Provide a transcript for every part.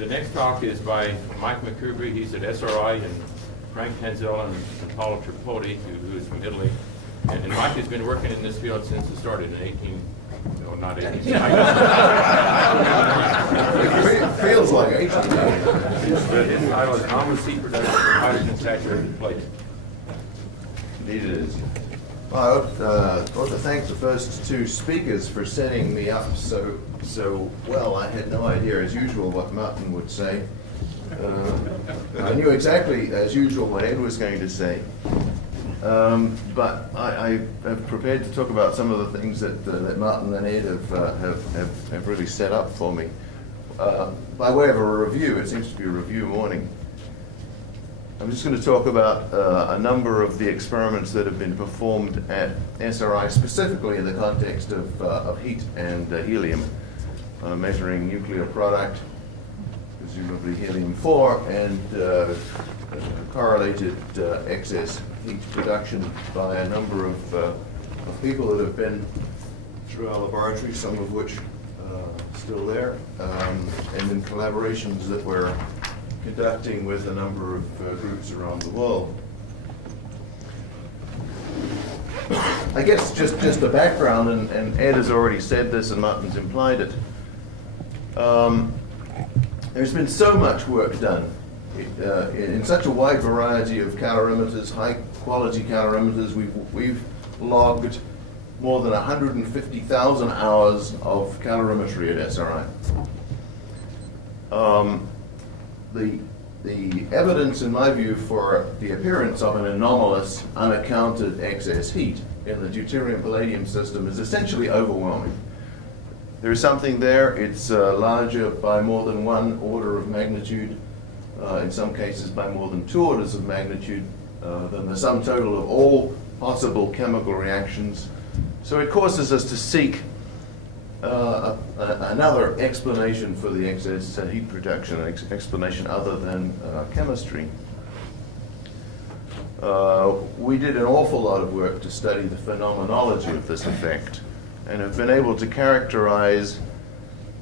The next talk is by Mike McKubre. He's at SRI, and Frank Tanzella and Paolo Tripodi, who is from Italy. And Mike has been working in this field since it started in not 18. It feels like 18. His title is Anomalous Heat Production for Hydrogen Saturated Plate. Indeed it is. Well, I want to thank the first two speakers for setting me up so well. I had no idea, as usual, what Martin would say. I knew exactly, as usual, what Ed was going to say. But I have prepared to talk about some of the things that Martin and Ed have really set up for me. By way of a review, it seems to be a review morning. I'm just going to talk about a number of the experiments that have been performed at SRI, specifically in the context of heat and helium, measuring nuclear product, presumably helium-4, and correlated excess heat production by a number of people that have been through our laboratory, some of which still there, and in collaborations that we're conducting with a number of groups around the world. I guess just a background, and Ed has already said this and Martin's implied it. There's been so much work done in such a wide variety of calorimeters, high quality calorimeters. We've logged more than 150,000 hours of calorimetry at SRI. The evidence, in my view, for the appearance of an anomalous, unaccounted excess heat in the deuterium palladium system is essentially overwhelming. There is something there. It's larger by more than one order of magnitude, in some cases by more than 2 orders of magnitude than the sum total of all possible chemical reactions. So it causes us to seek another explanation for the excess heat production, an explanation other than chemistry. We did an awful lot of work to study the phenomenology of this effect, and have been able to characterize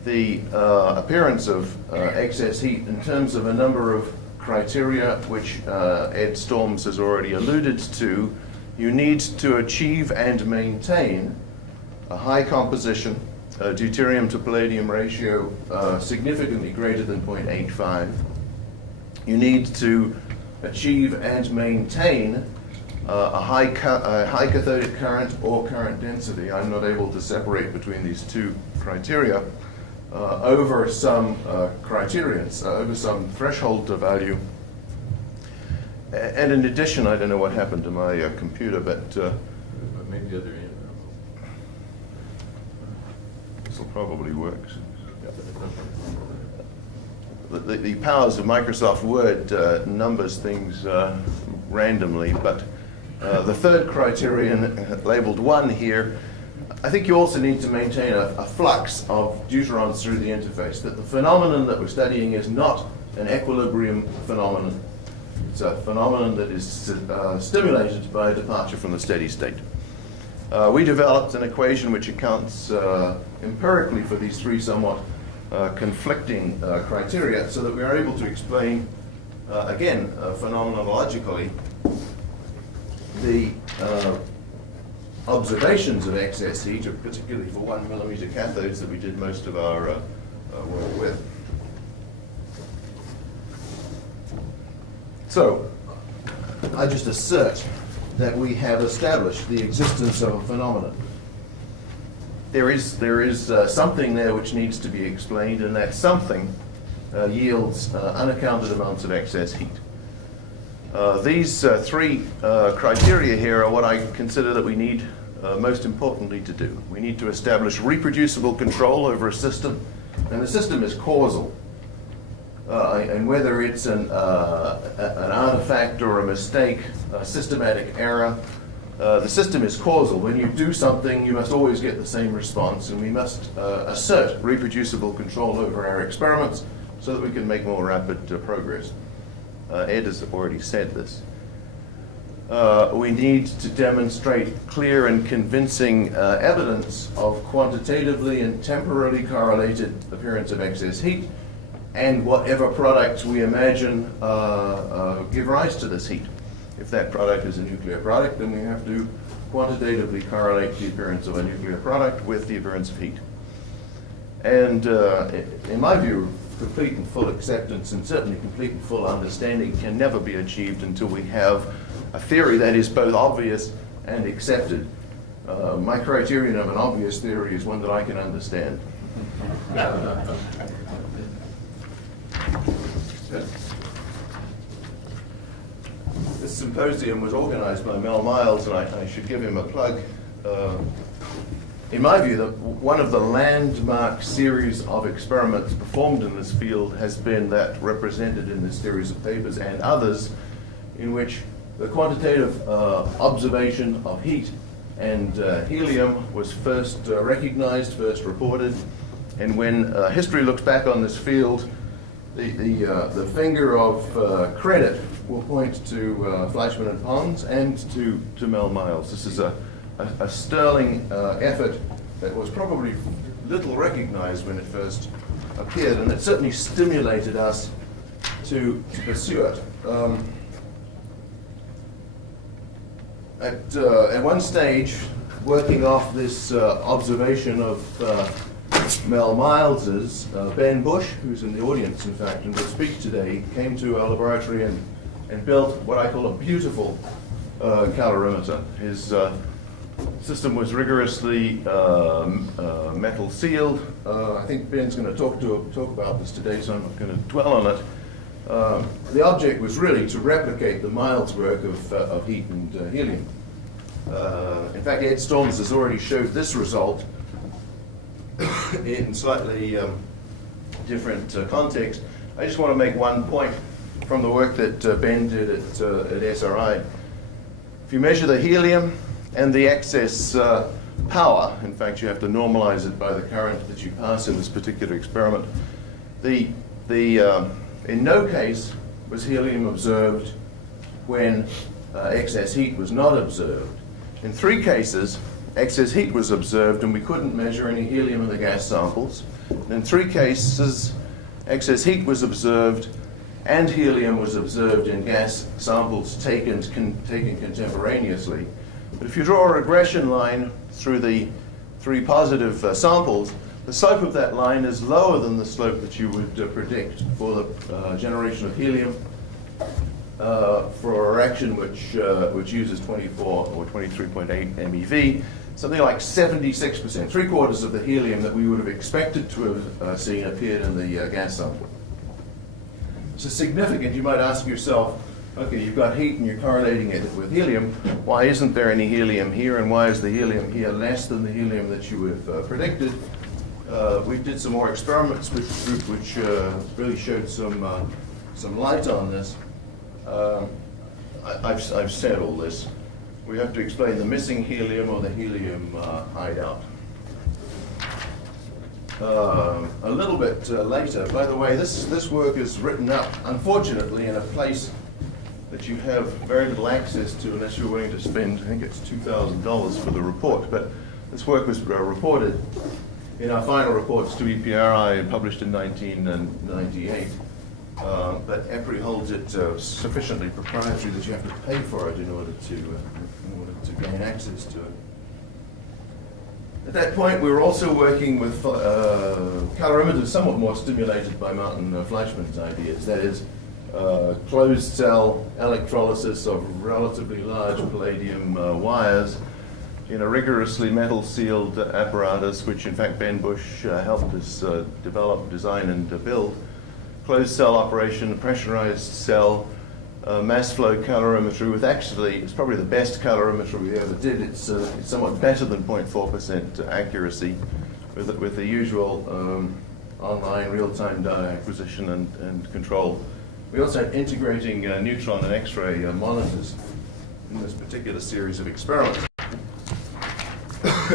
the appearance of excess heat in terms of a number of criteria which Ed Storms has already alluded to. You need to achieve and maintain a high composition, deuterium to palladium ratio significantly greater than 0.85. You need to achieve and maintain a high cathodic current or current density. I'm not able to separate between these two criteria over some criterions, over some threshold value. And in addition, I don't know what happened to my computer, but maybe the other end. this will probably work. The powers of Microsoft Word numbers things randomly, but the third criterion, labeled 1 here, I think you also need to maintain a flux of deuterons through the interface, that the phenomenon that we're studying is not an equilibrium phenomenon. It's a phenomenon that is stimulated by a departure from the steady state. We developed an equation which accounts empirically for these three somewhat conflicting criteria, so that we are able to explain, again, phenomenologically, the observations of excess heat, particularly for 1 millimeter cathodes that we did most of our work with. So, I just assert that we have established the existence of a phenomenon. There is something there which needs to be explained, and that something yields unaccounted amounts of excess heat. These three criteria here are what I consider that we need most importantly to do. We need to establish reproducible control over a system, and the system is causal. And whether it's an artifact or a mistake, a systematic error, the system is causal. When you do something, you must always get the same response, and we must assert reproducible control over our experiments so that we can make more rapid progress. Ed has already said this. We need to demonstrate clear and convincing evidence of quantitatively and temporally correlated appearance of excess heat. and whatever products we imagine give rise to this heat. If that product is a nuclear product, then we have to quantitatively correlate the appearance of a nuclear product with the appearance of heat. And in my view, complete and full acceptance and certainly complete and full understanding can never be achieved until we have a theory that is both obvious and accepted. My criterion of an obvious theory is one that I can understand. This symposium was organized by Mel Miles, and I should give him a plug. In my view, one of the landmark series of experiments performed in this field has been that represented in this series of papers and others, in which the quantitative observation of heat and helium was first recognized, first reported, and when history looks back on this field, the finger of credit will point to Fleischmann and Pons and to Mel Miles. This is a sterling effort that was probably little recognized when it first appeared, and it certainly stimulated us to pursue it. At one stage, working off this observation of Mel Miles's, Ben Bush, who's in the audience, in fact, and will speak today, came to our laboratory and built what I call a beautiful calorimeter. His system was rigorously metal sealed. I think Ben's going to talk about this today, so I'm not going to dwell on it. The object was really to replicate the Miles work of heat and helium. In fact, Ed Storms has already showed this result in slightly different context. I just want to make one point from the work that Ben did at SRI. If you measure the helium and the excess power, in fact, you have to normalize it by the current that you pass in this particular experiment. In no case was helium observed when excess heat was not observed. In 3 cases, excess heat was observed and we couldn't measure any helium in the gas samples. In 3 cases, excess heat was observed and helium was observed in gas samples taken contemporaneously. But if you draw a regression line through the 3 positive samples, the slope of that line is lower than the slope that you would predict for the generation of helium for a reaction which uses 24 or 23.8 MeV, something like 76%, 3/4 of the helium that we would have expected to have seen appeared in the gas sample. So significant, you might ask yourself, okay, you've got heat and you're correlating it with helium. Why isn't there any helium here, and why is the helium here less than the helium that you would have predicted? We did some more experiments which really showed some light on this. I've said all this. We have to explain the missing helium or the helium hideout. A little bit later, by the way, this work is written up, unfortunately, in a place that you have very little access to unless you're willing to spend, I think it's $2,000 for the report, but this work was reported in our final reports to EPRI and published in 1998. But EPRI holds it sufficiently proprietary that you have to pay for it in order to gain access to it. At that point, we were also working with calorimeters somewhat more stimulated by Martin Fleischmann's ideas. That is, closed cell electrolysis of relatively large palladium wires in a rigorously metal sealed apparatus, which in fact Ben Bush helped us develop, design, and build. Closed cell operation, pressurized cell, mass flow calorimetry with actually, it's probably the best calorimetry we ever did. It's somewhat better than 0.4% accuracy with the usual online real-time data acquisition and control. We also had integrating neutron and X-ray monitors in this particular series of experiments.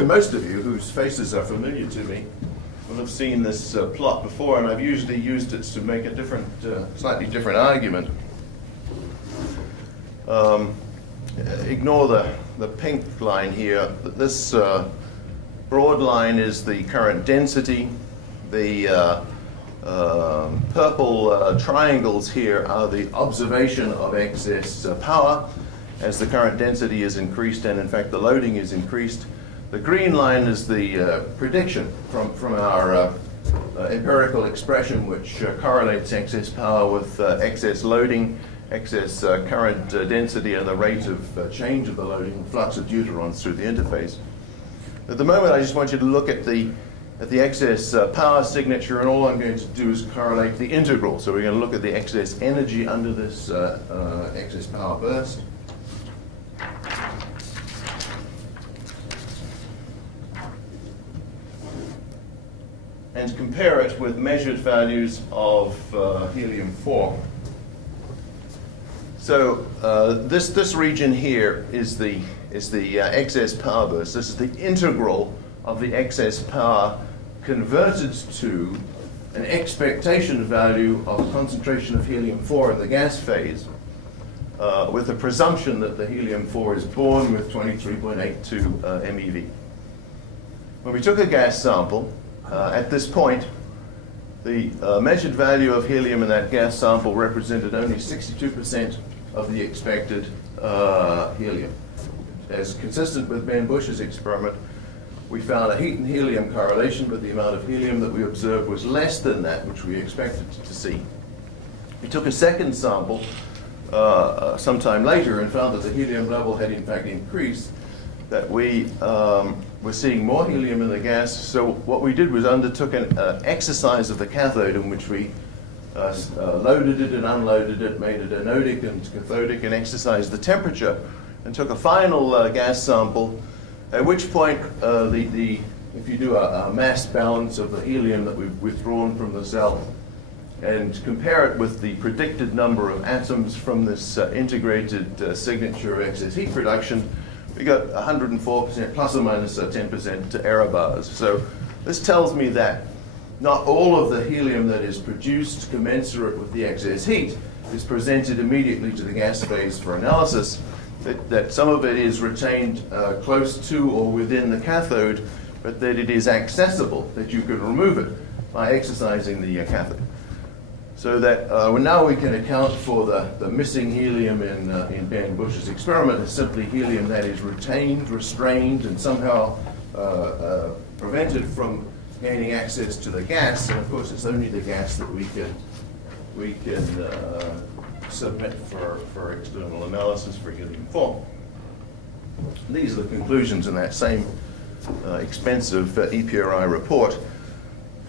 Most of you whose faces are familiar to me will have seen this plot before, and I've usually used it to make a different, slightly different argument. Ignore the pink line here. This broad line is the current density. The purple triangles here are the observation of excess power as the current density is increased and in fact the loading is increased. The green line is the prediction from our empirical expression which correlates excess power with excess loading, excess current density and the rate of change of the loading, flux of deuterons through the interface. At the moment I just want you to look at the excess power signature, and all I'm going to do is correlate the integral. So we're going to look at the excess energy under this excess power burst. And compare it with measured values of helium-4. So this region here is the excess power burst. This is the integral of the excess power converted to an expectation value of concentration of helium-4 in the gas phase, with the presumption that the helium-4 is born with 23.82 MeV. When we took a gas sample, at this point, the measured value of helium in that gas sample represented only 62% of the expected helium. As consistent with Ben Bush's experiment, we found a heat and helium correlation, but the amount of helium that we observed was less than that which we expected to see. We took a second sample sometime later and found that the helium level had in fact increased, that we were seeing more helium in the gas. So what we did was undertook an exercise of the cathode in which we loaded it and unloaded it, made it anodic and cathodic, and exercised the temperature, and took a final gas sample, at which point if you do a mass balance of the helium that we've withdrawn from the cell and compare it with the predicted number of atoms from this integrated signature of excess heat production, we got 104% plus or minus 10% error bars. So this tells me that not all of the helium that is produced commensurate with the excess heat is presented immediately to the gas phase for analysis, that some of it is retained close to or within the cathode, but that it is accessible, that you can remove it by exercising the cathode. So that now we can account for the missing helium in Ben Bush's experiment as simply helium that is retained, restrained, and somehow prevented from gaining access to the gas. And of course, it's only the gas that we can submit for external analysis for helium-4. These are the conclusions in that same expensive EPRI report.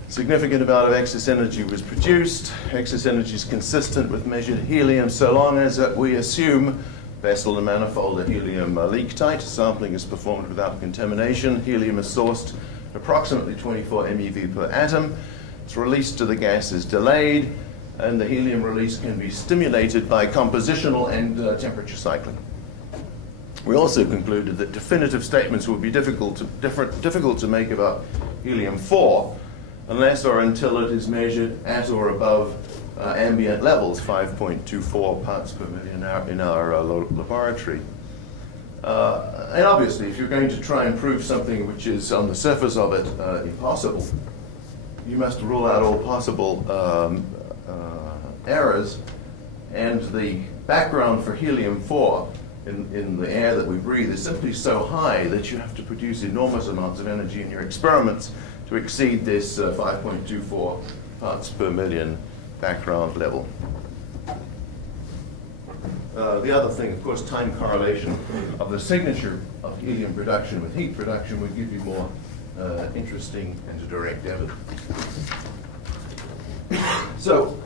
Significant amount of excess energy was produced. Excess energy is consistent with measured helium so long as we assume vessel and manifold are helium leak tight. Sampling is performed without contamination. Helium is sourced approximately 24 MeV per atom. Its release to the gas is delayed, and the helium release can be stimulated by compositional and temperature cycling. We also concluded that definitive statements would be difficult to make about helium-4 unless or until it is measured at or above ambient levels, 5.24 parts per million in our laboratory. And obviously, if you're going to try and prove something which is on the surface of it impossible, you must rule out all possible errors, and the background for helium-4 in the air that we breathe is simply so high that you have to produce enormous amounts of energy in your experiments to exceed this 5.24 parts per million background level. The other thing, of course, time correlation of the signature of helium production with heat production would give you more interesting and direct evidence. So,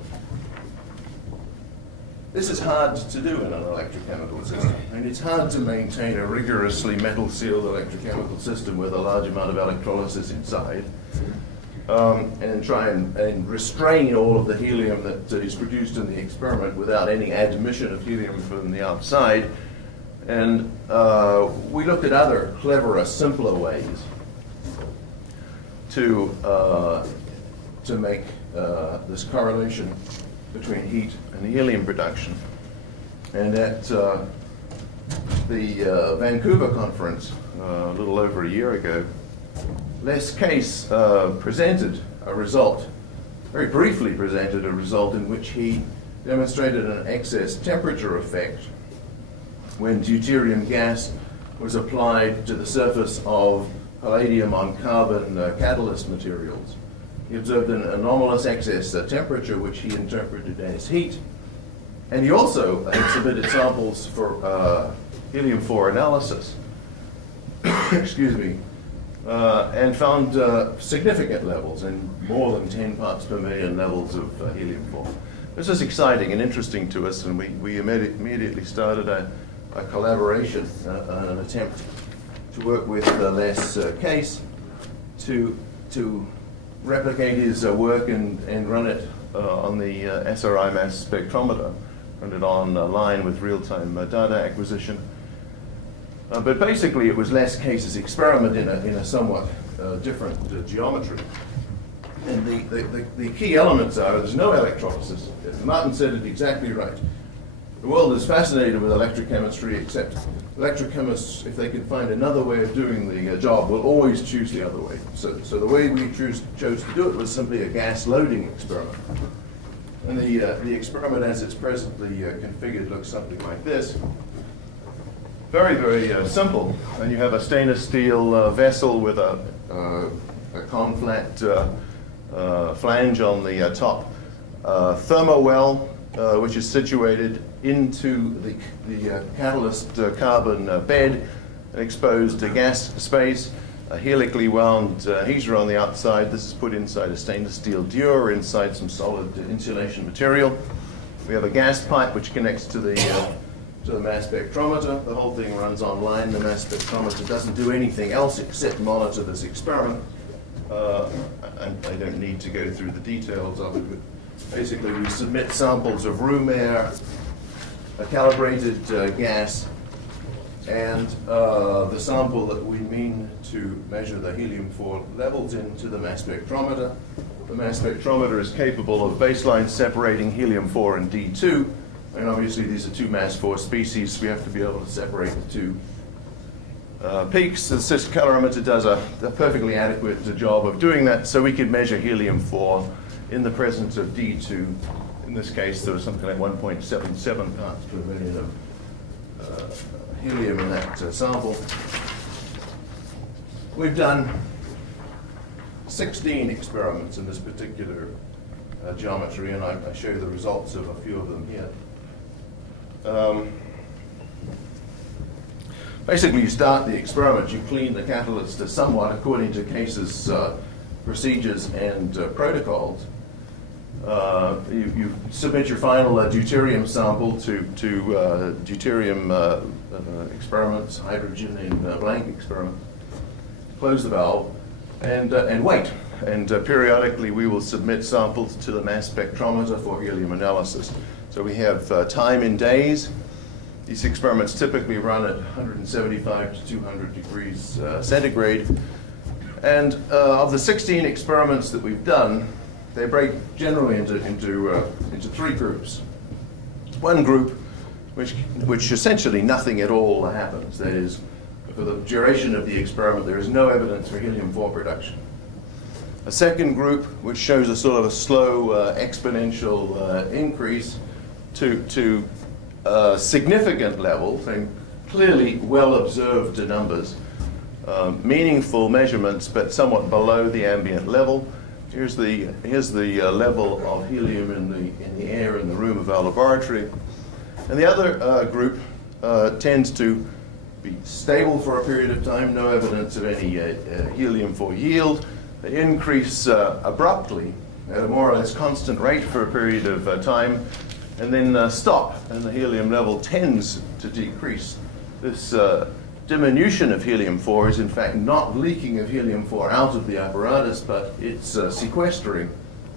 this is hard to do in an electrochemical system, and it's hard to maintain a rigorously metal-sealed electrochemical system with a large amount of electrolysis inside, and try and restrain all of the helium that is produced in the experiment without any admission of helium from the outside. And we looked at other cleverer, simpler ways to make this correlation between heat and helium production. And at the Vancouver conference a little over a year ago, Les Case presented a result very briefly presented a result in which he demonstrated an excess temperature effect when deuterium gas was applied to the surface of palladium on carbon catalyst materials. He observed an anomalous excess temperature, which he interpreted as heat. And he also had submitted samples for helium-4 analysis, excuse me, and found significant levels, in more than 10 parts per million levels of helium-4. This is exciting and interesting to us, and we immediately started a collaboration, an attempt to work with Les Case to replicate his work and run it on the SRI mass spectrometer, run it online with real-time data acquisition. But basically, it was Les Case's experiment in a somewhat different geometry. And the key elements are there's no electrolysis. Martin said it exactly right. The world is fascinated with electrochemistry, except electrochemists, if they can find another way of doing the job, will always choose the other way. So the way we chose to do it was simply a gas loading experiment. And the experiment as it's presently configured looks something like this. Very, very simple. And you have a stainless steel vessel with a conflat flange on the top. Thermo well, which is situated into the catalyst carbon bed, an exposed gas space, a helically wound heater on the outside. This is put inside a stainless steel dewar inside some solid insulation material. We have a gas pipe which connects to the mass spectrometer. The whole thing runs online. The mass spectrometer doesn't do anything else except monitor this experiment. And I don't need to go through the details of it, but basically we submit samples of room air, a calibrated gas, and the sample that we mean to measure the helium-4 levels into the mass spectrometer. The mass spectrometer is capable of baseline separating helium-4 and D2, and obviously these are two mass 4 species. We have to be able to separate the two peaks. The cis calorimeter does a perfectly adequate job of doing that, so we could measure helium-4 in the presence of D2. In this case, there was something like 1.77 parts per million of helium in that sample. We've done 16 experiments in this particular geometry, and I show you the results of a few of them here. Basically, you start the experiment, you clean the catalyst somewhat according to Case's procedures and protocols. You submit your final deuterium sample to deuterium experiments, hydrogen in blank experiments. Close the valve and wait. And periodically we will submit samples to the mass spectrometer for helium analysis. So we have time in days. These experiments typically run at 175 to 200 degrees centigrade. And of the 16 experiments that we've done, they break generally into three groups. One group, which essentially nothing at all happens. That is, for the duration of the experiment, there is no evidence for helium-4 production. A second group, which shows a sort of a slow exponential increase to significant levels and clearly well-observed numbers, meaningful measurements, but somewhat below the ambient level. Here's the level of helium in the air in the room of our laboratory. And the other group tends to be stable for a period of time, no evidence of any helium-4 yield. They increase abruptly at a more or less constant rate for a period of time, and then stop, and the helium level tends to decrease. This diminution of helium-4 is in fact not leaking of helium-4 out of the apparatus, but it's sequestering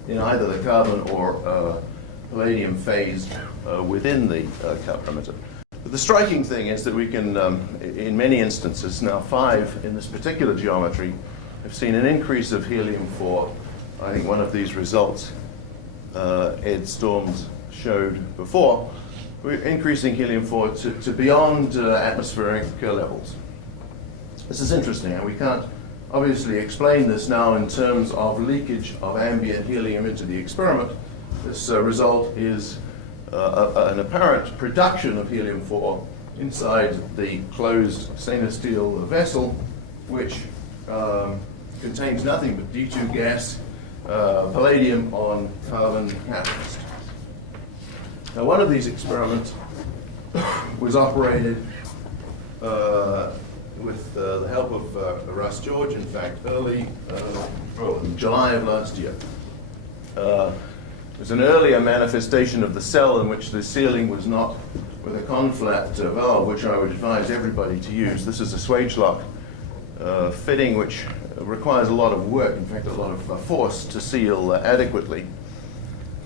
in either the carbon or palladium phase within the calorimeter. But the striking thing is that we can, in many instances, now 5 in this particular geometry, have seen an increase of helium-4. I think one of these results Ed Storms showed before. We're increasing helium-4 to beyond atmospheric levels. This is interesting, and we can't obviously explain this now in terms of leakage of ambient helium into the experiment. This result is an apparent production of helium-4 inside the closed stainless steel vessel, which contains nothing but D2 gas, palladium on carbon catalyst. Now, one of these experiments was operated with the help of Russ George, in fact, in July of last year. It was an earlier manifestation of the cell in which the sealing was not with a conflat valve, which I would advise everybody to use. This is a swage lock fitting, which requires a lot of work, in fact, a lot of force to seal adequately.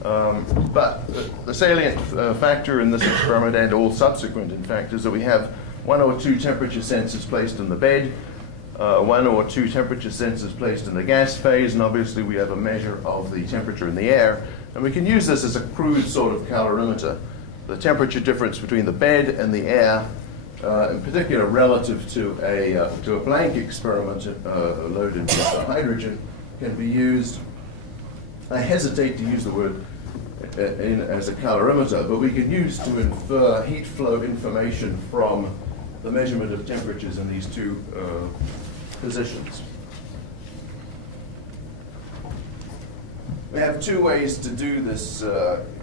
But the salient factor in this experiment, and all subsequent, in fact, is that we have 1 or 2 temperature sensors placed in the bed, 1 or 2 temperature sensors placed in the gas phase, and obviously we have a measure of the temperature in the air. And we can use this as a crude sort of calorimeter, the temperature difference between the bed and the air, in particular relative to a blank experiment loaded with hydrogen, can be used. I hesitate to use the word as a calorimeter, but we can use to infer heat flow information from the measurement of temperatures in these 2 positions. We have 2 ways to do this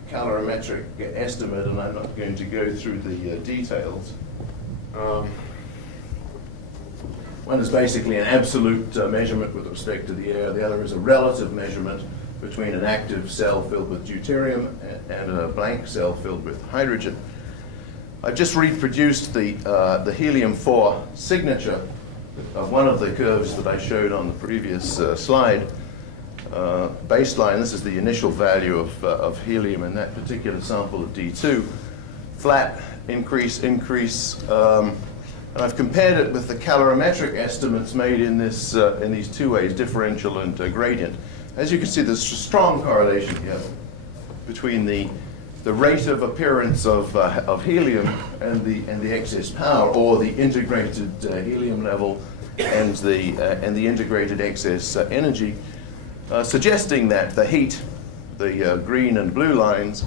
calorimetric estimate, and I'm not going to go through the details. One is basically an absolute measurement with respect to the air. The other is a relative measurement between an active cell filled with deuterium and a blank cell filled with hydrogen. I've just reproduced the helium-4 signature of one of the curves that I showed on the previous slide. Baseline, this is the initial value of helium in that particular sample of D2. Flat, increase. And I've compared it with the calorimetric estimates made in these 2 ways, differential and gradient. As you can see, there's a strong correlation here between the rate of appearance of helium and the excess power, or the integrated helium level and the integrated excess energy, suggesting that the heat, the green and blue lines,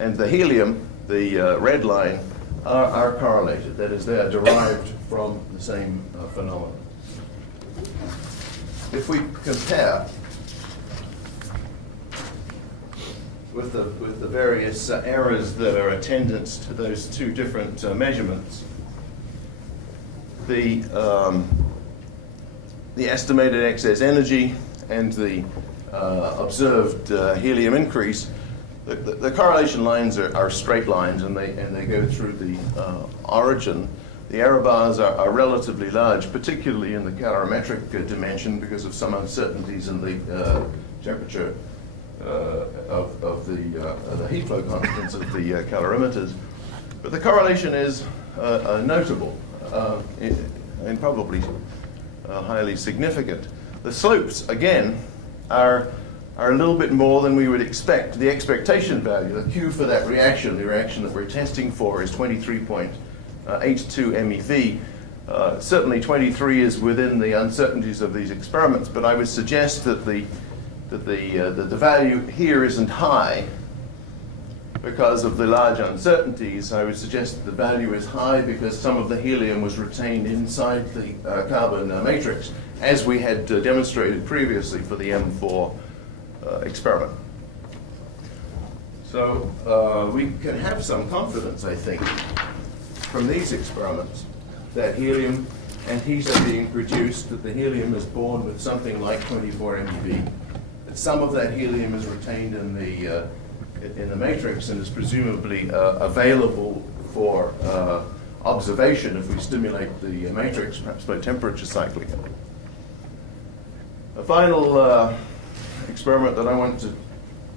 and the helium, the red line, are correlated. That is, they are derived from the same phenomenon. If we compare with the various errors that are attendant to those 2 different measurements, the estimated excess energy and the observed helium increase, the correlation lines are straight lines, and they go through the origin. The error bars are relatively large, particularly in the calorimetric dimension, because of some uncertainties in the temperature of the heat flow constants of the calorimeters. But the correlation is notable and probably highly significant. The slopes, again, are a little bit more than we would expect. The expectation value, the Q for that reaction, the reaction that we're testing for, is 23.82 MeV. Certainly 23 is within the uncertainties of these experiments, but I would suggest that the value here isn't high because of the large uncertainties. I would suggest that the value is high because some of the helium was retained inside the carbon matrix, as we had demonstrated previously for the M4 experiment. So we can have some confidence, I think, from these experiments that helium and heat are being produced, that the helium is born with something like 24 MeV, that some of that helium is retained in the matrix and is presumably available for observation if we stimulate the matrix, perhaps by temperature cycling. A final experiment that I want to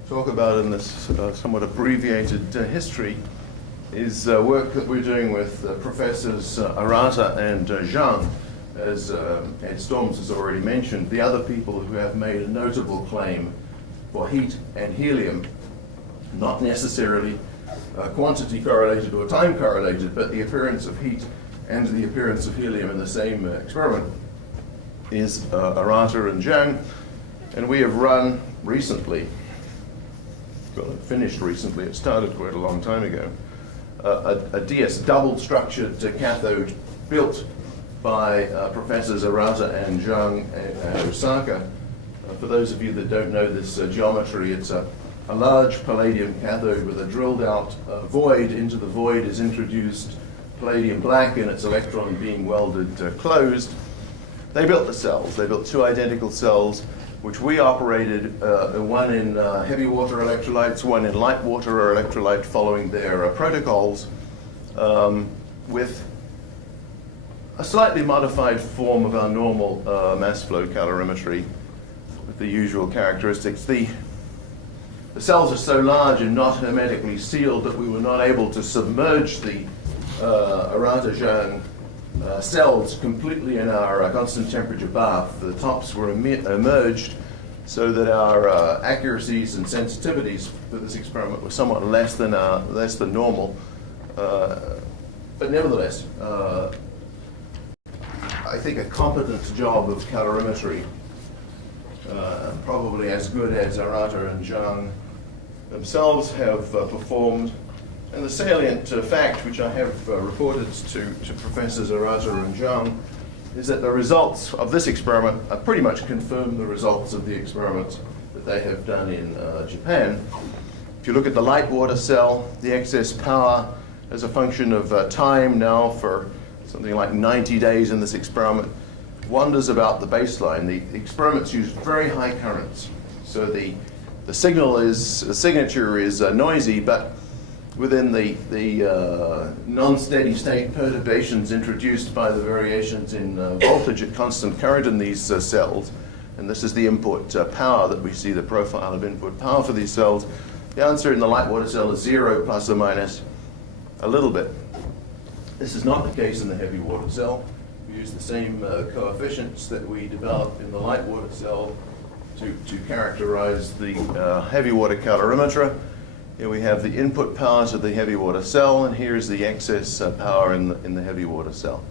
talk about in this somewhat abbreviated history is work that we're doing with Professors Arata and Zhang, as Ed Storms has already mentioned, the other people who have made a notable claim for heat and helium, not necessarily quantity correlated or time correlated, but the appearance of heat and the appearance of helium in the same experiment. is Arata and Zhang, and we have run recently, well, it finished recently, it started quite a long time ago, a DS double-structured cathode built by Professors Arata and Zhang at Osaka. For those of you that don't know this geometry, it's a large palladium cathode with a drilled-out void. Into the void is introduced palladium black and its electron being welded closed. They built the cells. They built two identical cells, which we operated, one in heavy water electrolytes, one in light water electrolyte, following their protocols, with a slightly modified form of our normal mass flow calorimetry with the usual characteristics. The cells are so large and not hermetically sealed that we were not able to submerge the Arata-Zhang cells completely in our constant temperature bath. The tops were immerged so that our accuracies and sensitivities for this experiment were somewhat less than normal. But nevertheless, I think a competent job of calorimetry, probably as good as Arata and Zhang themselves have performed. And the salient fact, which I have reported to Professors Arata and Zhang, is that the results of this experiment pretty much confirm the results of the experiments that they have done in Japan. If you look at the light water cell, the excess power as a function of time now for something like 90 days in this experiment wanders about the baseline. The experiments use very high currents, so the signature is noisy, but within the non-steady state perturbations introduced by the variations in voltage at constant current in these cells, and this is the input power that we see, the profile of input power for these cells, the answer in the light water cell is 0 plus or minus a little bit. This is not the case in the heavy water cell. We use the same coefficients that we developed in the light water cell to characterize the heavy water calorimeter. Here we have the input power to the heavy water cell, and here's the excess power in the heavy water cell.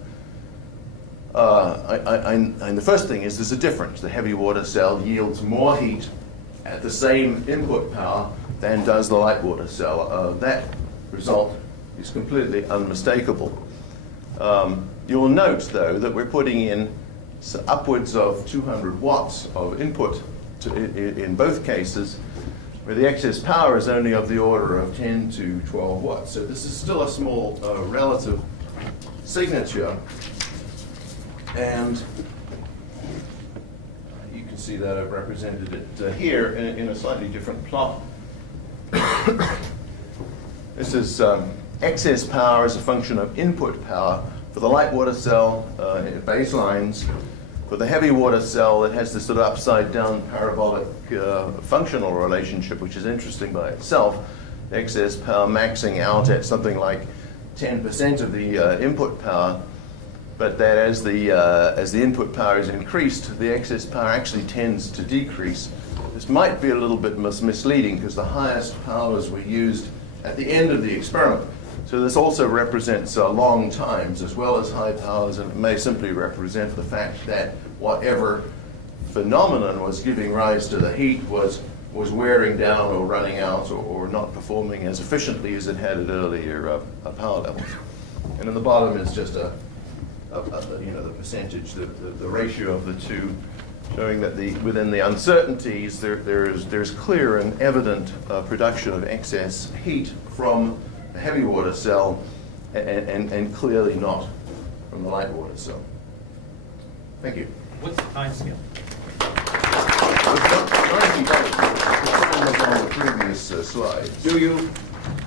And the first thing is there's a difference. The heavy water cell yields more heat at the same input power than does the light water cell. That result is completely unmistakable. You'll note, though, that we're putting in upwards of 200 watts of input in both cases, where the excess power is only of the order of 10 to 12 watts. So this is still a small relative signature. And you can see that I've represented it here in a slightly different plot. This is excess power as a function of input power for the light water cell baselines. For the heavy water cell, it has this sort of upside-down parabolic functional relationship, which is interesting by itself. Excess power maxing out at something like 10% of the input power, but that as the input power is increased, the excess power actually tends to decrease. This might be a little bit misleading because the highest powers were used at the end of the experiment. So this also represents long times as well as high powers, and it may simply represent the fact that whatever phenomenon was giving rise to the heat was wearing down or running out or not performing as efficiently as it had at earlier power levels. And in the bottom is just the percentage, the ratio of the two, showing that within the uncertainties there's clear and evident production of excess heat from the heavy water cell and clearly not from the light water cell. Thank you. What's the time scale? On the previous slide. Do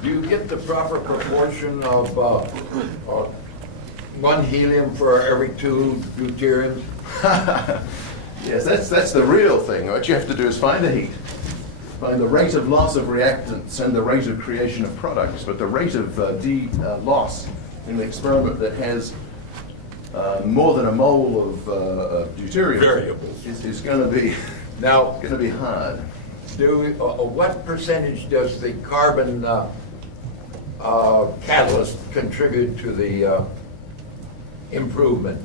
you get the proper proportion of one helium for every 2 deuteriums? Yes, that's the real thing. What you have to do is find the heat, find the rate of loss of reactants and the rate of creation of products. But the rate of loss in the experiment that has more than a mole of deuterium Variables. is going to be hard. What percentage does the carbon catalyst contribute to the improvement?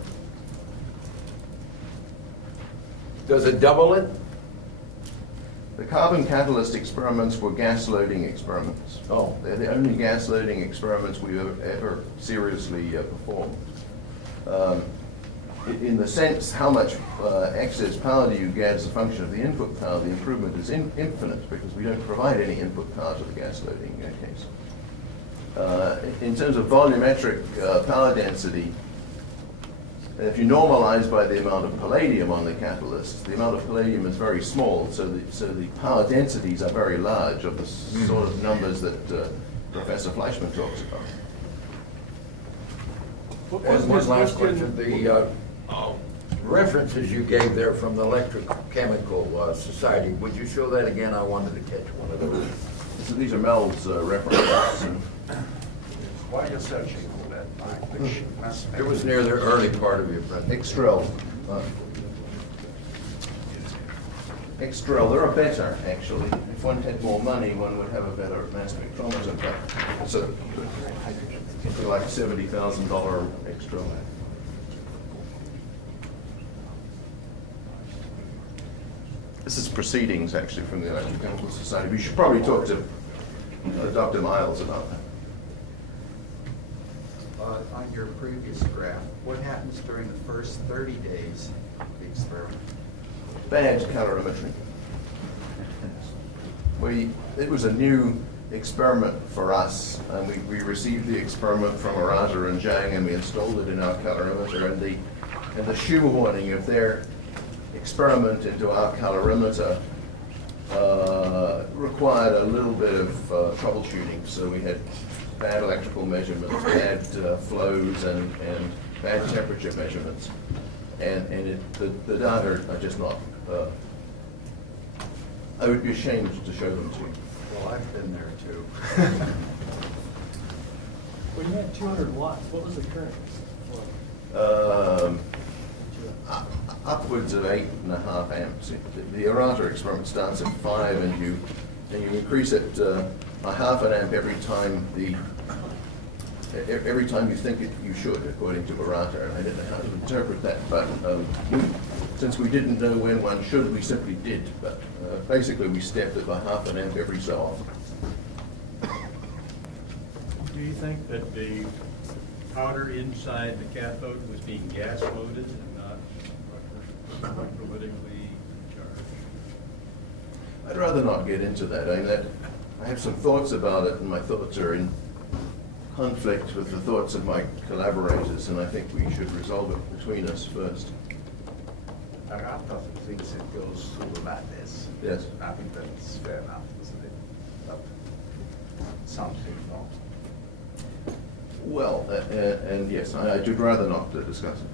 Does it double it? The carbon catalyst experiments were gas loading experiments. Oh. They're the only gas loading experiments we've ever seriously performed. In the sense how much excess power do you get as a function of the input power, the improvement is infinite because we don't provide any input power to the gas loading case. In terms of volumetric power density, if you normalize by the amount of palladium on the catalyst, the amount of palladium is very small, so the power densities are very large of the sort of numbers that Professor Fleischmann talks about. And one last question, the references you gave there from the Electrochemical Society, would you show that again? I wanted to catch one of those. So these are Mel's references. While you're searching for that, Mike, which must It was near the early part of your presentation. Extrel. Extrel, they're a better, actually. If one had more money, one would have a better mass spectrometer, but it's like $70,000 Extrel. This is proceedings, actually, from the Electrochemical Society. We should probably talk to Dr. Miles about that. On your previous graph, what happens during the first 30 days of the experiment? Bad calorimetry. It was a new experiment for us, and we received the experiment from Arata and Zhang, and we installed it in our calorimeter, and the shoehorning of their experiment into our calorimeter required a little bit of troubleshooting. So we had bad electrical measurements, bad flows, and bad temperature measurements. And the data are just not, I would be ashamed to show them to you. Well, I've been there too. When you had 200 watts, what was the current? Upwards of 8.5 amps. The Arata experiment starts at 5, and you increase it a half an amp every time you think you should, according to Arata. And I don't know how to interpret that, but since we didn't know when one should, we simply did. But basically, we stepped it by half an amp every so often. Do you think that the powder inside the cathode was being gas loaded and not electrolytically charged? I'd rather not get into that. I have some thoughts about it, and my thoughts are in conflict with the thoughts of my collaborators, and I think we should resolve it between us first. Arata thinks it goes through madness. Yes. I think that's fair enough, isn't it? But something wrong. Well, and yes, I'd rather not discuss it.